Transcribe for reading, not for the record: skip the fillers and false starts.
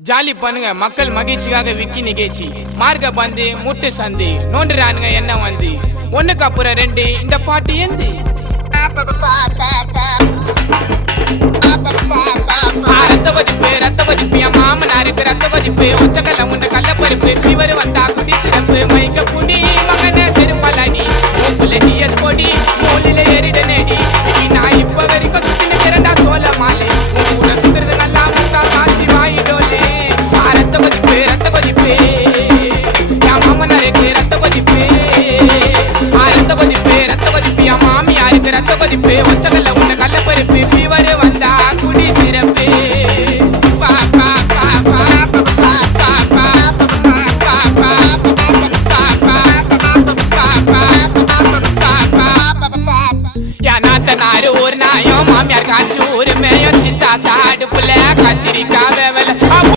jolly பண்ணுங்க மக்கள் மகிழ்ச்சிக்காக விக்கி நிகழ்ச்சி மார்க்க பந்து முட்டு சந்தி நோண்டுறானுங்க என்ன வந்து ஒண்ணுக்கு அப்புறம் ரெண்டு இந்த பாட்டு ஏந்து ரத்த வதிப்பு என் மாமனாருக்கு ரத்த வதிப்பு உச்சக்கல்ல உண்ட கள்ளப்பருப்பு ஃபீவர் வந்தா